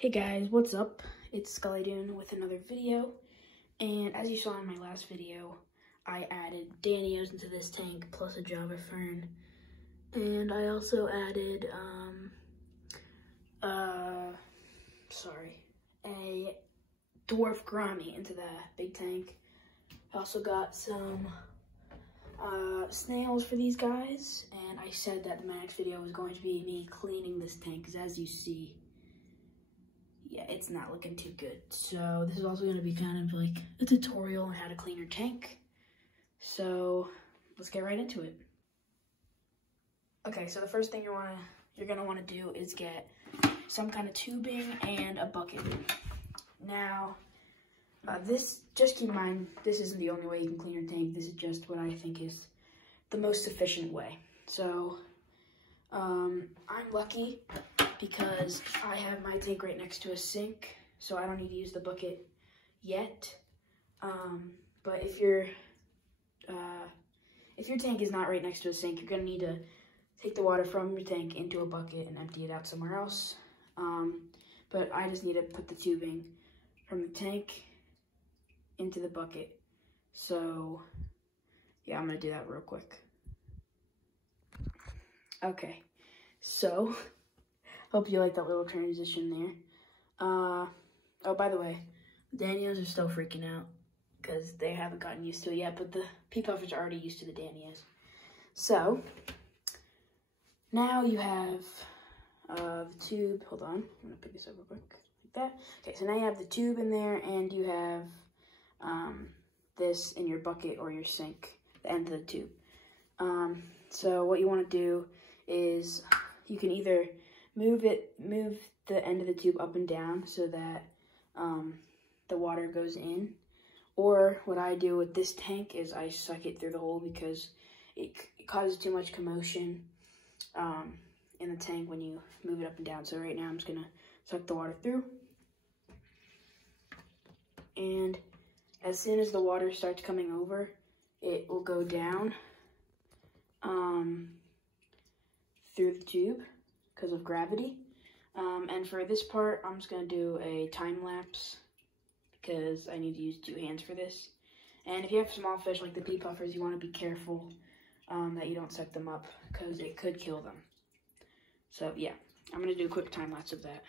Hey guys, what's up? It's Scullydoon with another video, and as you saw in my last video, I added Danios into this tank plus a Java Fern, and I also added a Dwarf Grommy into that big tank. I also got some snails for these guys, and I said that the next video was going to be me cleaning this tank, because as you see, yeah, it's not looking too good. So this is also going to be kind of like a tutorial on how to clean your tank. So let's get right into it. Okay, so the first thing you're gonna want to do is get some kind of tubing and a bucket. Now, just keep in mind, this isn't the only way you can clean your tank. This is just what I think is the most efficient way. So I'm lucky because I have my tank right next to a sink, so I don't need to use the bucket yet. But if your tank is not right next to a sink, you're gonna need to take the water from your tank into a bucket and empty it out somewhere else. But I just need to put the tubing from the tank into the bucket. So yeah, I'm gonna do that real quick. Okay, so hope you like that little transition there. Oh, by the way, Danios are still freaking out because they haven't gotten used to it yet, but the pea puffers are already used to the Danios. So now you have the tube. Hold on, I'm gonna pick this up real quick, like that. Okay, so now you have the tube in there, and you have this in your bucket or your sink, the end of the tube. So what you want to do is you can either move the end of the tube up and down so that the water goes in, or what I do with this tank is I suck it through the hole because it causes too much commotion in the tank when you move it up and down. So right now I'm just gonna suck the water through, and as soon as the water starts coming over, it will go down through the tube because of gravity. And for this part, I'm just gonna do a time lapse because I need to use 2 hands for this. And if you have small fish like the pea puffers, you want to be careful that you don't suck them up because it could kill them. So yeah, I'm gonna do a quick time lapse of that.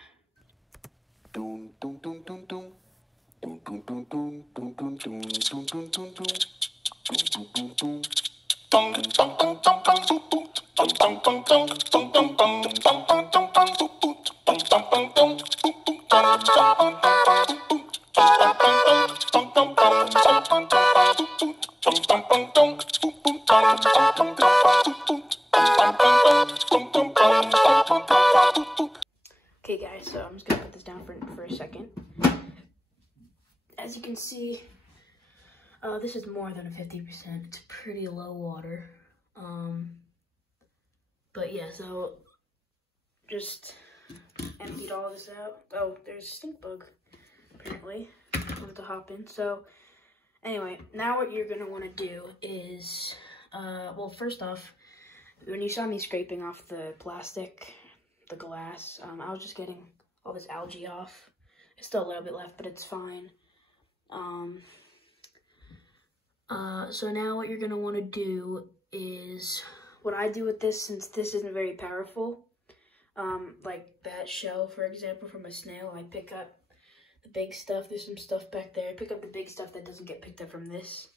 Okay guys, so I'm just gonna put this down for a second. As you can see, this is more than a 50%. It's pretty low water. But yeah, so just emptied all this out. Oh, there's a stink bug, apparently. I wanted to hop in. So anyway, now what you're gonna wanna do is, well, first off, when you saw me scraping off the plastic, the glass, I was just getting all this algae off. There's still a little bit left, but it's fine. So now what you're gonna want to do is, what I do with this, since this isn't very powerful, like that shell, for example, from a snail, I pick up the big stuff. There's some stuff back there. I pick up the big stuff that doesn't get picked up from this.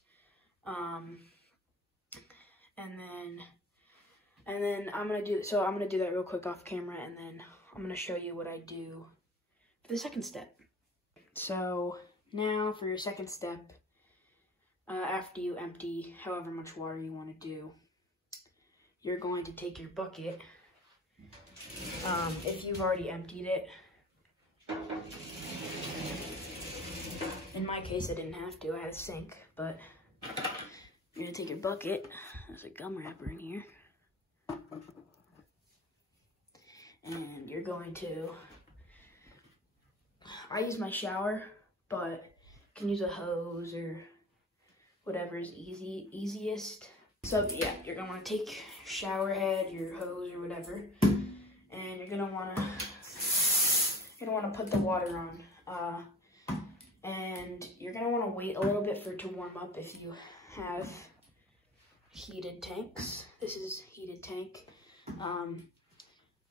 And then I'm gonna do that real quick off camera, and then I'm gonna show you what I do for the second step. So now for your second step, after you empty however much water you want to do, you're going to take your bucket. If you've already emptied it, in my case I didn't have to, I had a sink, but you're gonna take your bucket, there's a gum wrapper in here, and you're going to, I use my shower, but you can use a hose or whatever is easiest. So yeah, you're gonna want to take your shower head, your hose or whatever, and you're gonna want to you're gonna want to put the water on, and you're gonna want to wait a little bit for it to warm up if you have heated tanks. This is heated tank.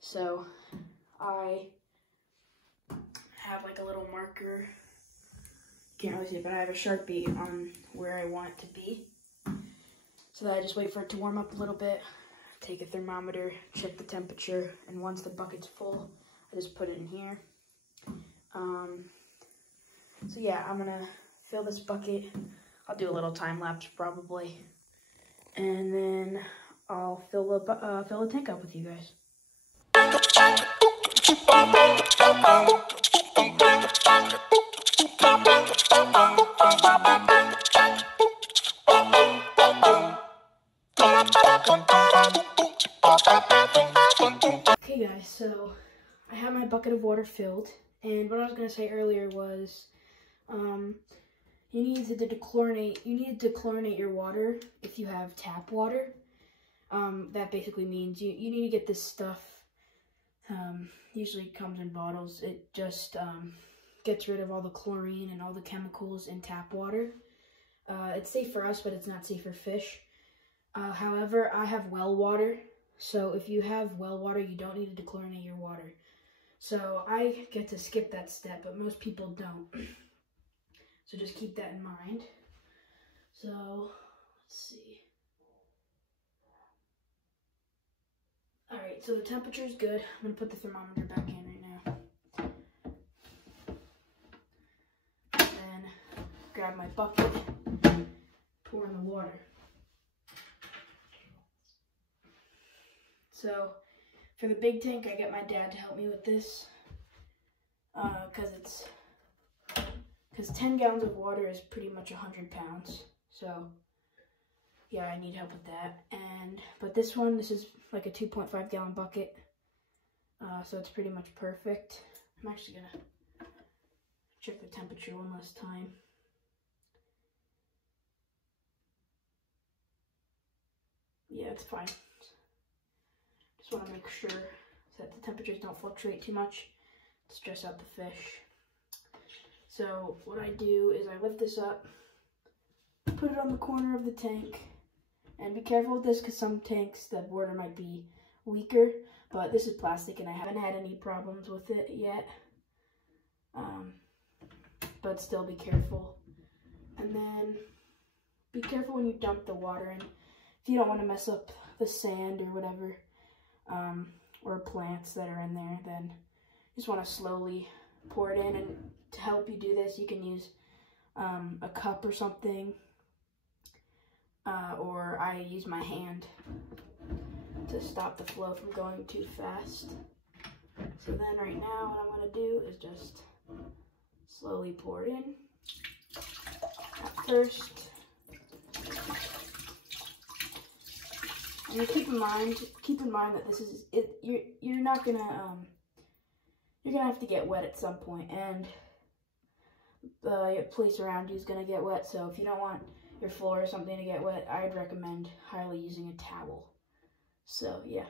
So I have like a little marker. Can't really see it, but I have a Sharpie on where I want it to be. So that I just wait for it to warm up a little bit, take a thermometer, check the temperature, and once the bucket's full, I just put it in here. So yeah, I'm gonna fill this bucket. I'll do a little time lapse probably, and then I'll fill the tank up with you guys. Okay guys, so I have my bucket of water filled, and what I was going to say earlier was you need to dechlorinate your water if you have tap water. That basically means you need to get this stuff, usually comes in bottles. It just gets rid of all the chlorine and all the chemicals in tap water. It's safe for us, but it's not safe for fish. However, I have well water, so if you have well water, you don't need to dechlorinate your water. So I get to skip that step, but most people don't. So just keep that in mind. So, let's see. Alright, so the temperature is good. I'm going to put the thermometer back in right now. Then grab my bucket, pour in the water. So for the big tank, I get my dad to help me with this, because 10 gallons of water is pretty much 100 pounds. So yeah, I need help with that. But this is like a 2.5 gallon bucket, so it's pretty much perfect. I'm actually gonna check the temperature one last time. Yeah, it's fine. Just want to make sure that the temperatures don't fluctuate too much to stress out the fish. So what I do is I lift this up, put it on the corner of the tank, and be careful with this because some tanks, the water might be weaker, but this is plastic and I haven't had any problems with it yet. But still be careful. And then be careful when you dump the water in. If you don't want to mess up the sand or whatever, or plants that are in there, then you just want to slowly pour it in. And to help you do this, you can use a cup or something, or I use my hand to stop the flow from going too fast. So then right now what I'm going to do is just slowly pour it in at first. And keep in mind that this is it. You're not gonna you're gonna have to get wet at some point, and your place around you is gonna get wet. So if you don't want your floor or something to get wet, I'd recommend highly using a towel. So yeah.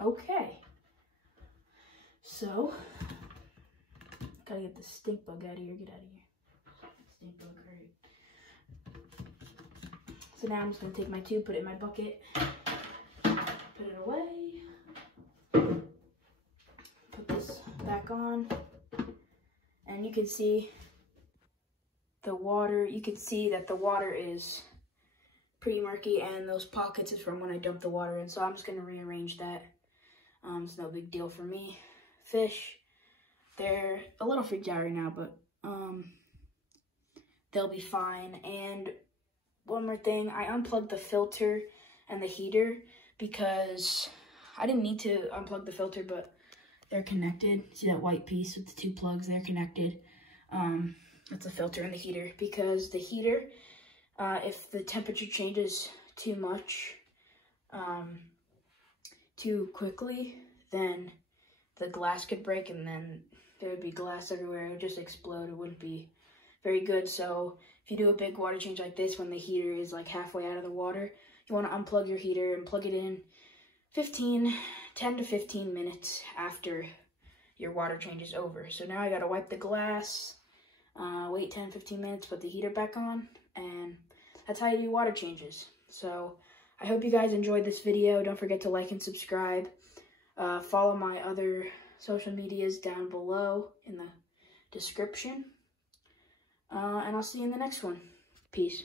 Okay. So, gotta get the stink bug out of here. Get out of here. Stink bug, right. So now I'm just gonna take my tube, put it in my bucket, put it away, put this back on, and you can see the water. You can see that the water is pretty murky, and those pockets is from when I dumped the water in. So I'm just gonna rearrange that. It's no big deal for me. Fish, they're a little freaked out right now, but they'll be fine. And one more thing, I unplugged the filter and the heater because I didn't need to unplug the filter, but they're connected. See that white piece with the two plugs? They're connected. That's the filter and the heater, because the heater, if the temperature changes too much, too quickly, then the glass could break, and then there would be glass everywhere. It would just explode. It wouldn't be very good. So if you do a big water change like this, when the heater is like halfway out of the water, you want to unplug your heater and plug it in 10 to 15 minutes after your water change is over. So now I got to wipe the glass, wait 10, 15 minutes, put the heater back on, and that's how you do water changes. So I hope you guys enjoyed this video. Don't forget to like and subscribe. Follow my other social medias down below in the description. And I'll see you in the next one. Peace.